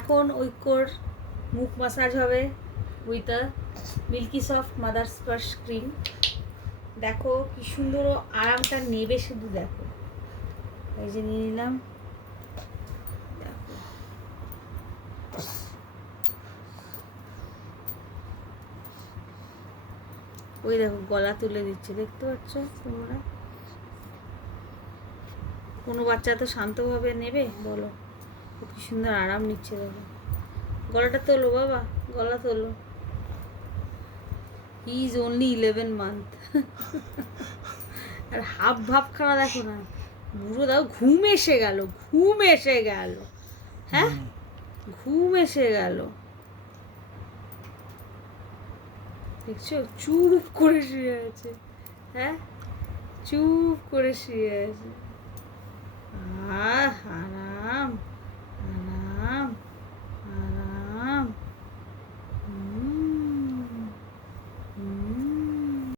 এখন ঐক্যর মুখ মাসাজ হবে with a milky soft mother Sparsh cream. দেখো কি সুন্দর আরামটা নেবে, শুধু দেখো। এই যে নিয়ে নিলাম, দেখো ওই দেখো গলা তুলে দিচ্ছে, দেখতে পাচ্ছ তোমরা? কোনো বাচ্চা তো শান্তভাবে নেবে বলো? কি সুন্দর আরাম নিচ্ছে, দেখো। গলাটা তোলো বাবা, গলা তোলো। He is only 11 month. আর হাফ ভাব খানা দেখো না, বুড়ো দাও ঘুম এসে গেল, ঘুম এসে গেল, হ্যাঁ ঘুম এসে গেল, দেখছো? চুপ করে শুয়ে আছে, হ্যাঁ চুপ করে শুয়ে আছে। আরাম।